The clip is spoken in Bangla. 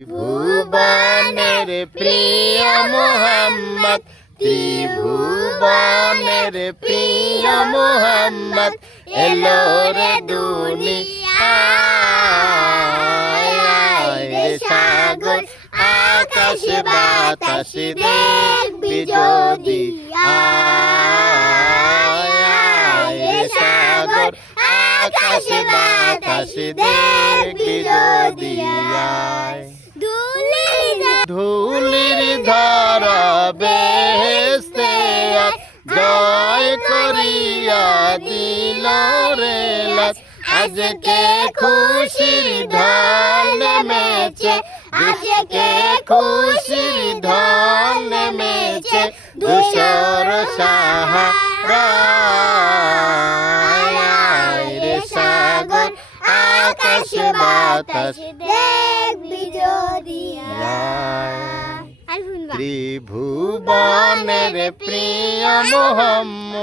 ভুবনের প্রিয় মোহাম্মদ, ত্রিভুবনের প্রিয় মোহাম্মদ এলো রে দুনিয়ায়। রে সাগর আকাশ বাতাস দেখবি যদি আয়। রে সাগর আকাশ বাতাস দেখবি যদি আয়। ধুলির ধরা বেহেশতে জয় করিয়া দিল রে লাজ। আজকে খুশির ঢল নেমেছে, আজকে খুশির ঢল নেমেছে ধূসর সাহারায়। রে সাগর আকাশ বাতাস দেখবি যদি আয়। ত্রিভুবনের প্রিয় মোহাম্মদ।